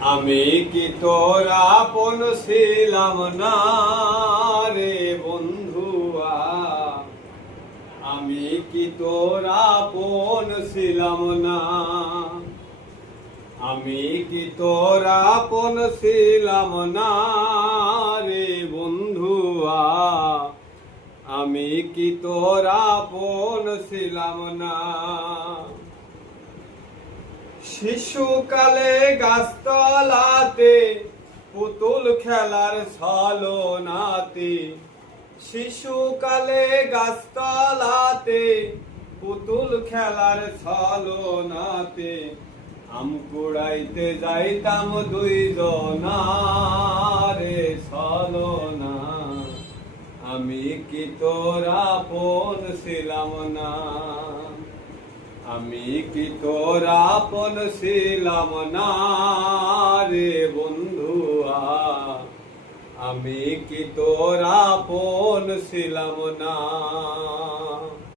আমি কি তোর আপন ছিলাম না রে বন্ধুয়া, আমি কি তোর আপন ছিলাম না, আমি কি তোর আপন ছিলাম না রে বন্ধুয়া, আমি কি তোর আপন ছিলাম না। শিশুকালে গাছতলাতে পুতুল খেলার ছলনাতে, শিশুকালে গাছতলাতে পুতুল খেলার ছলনাতে আম কুড়াইতে যাইতাম দুইজনা রে ছলনা, আমি কি তোর আপন ছিলাম না, আমি কি তোর আপন ছিলাম না রে বন্ধুয়া, আমি কি তোর আপন ছিলাম না।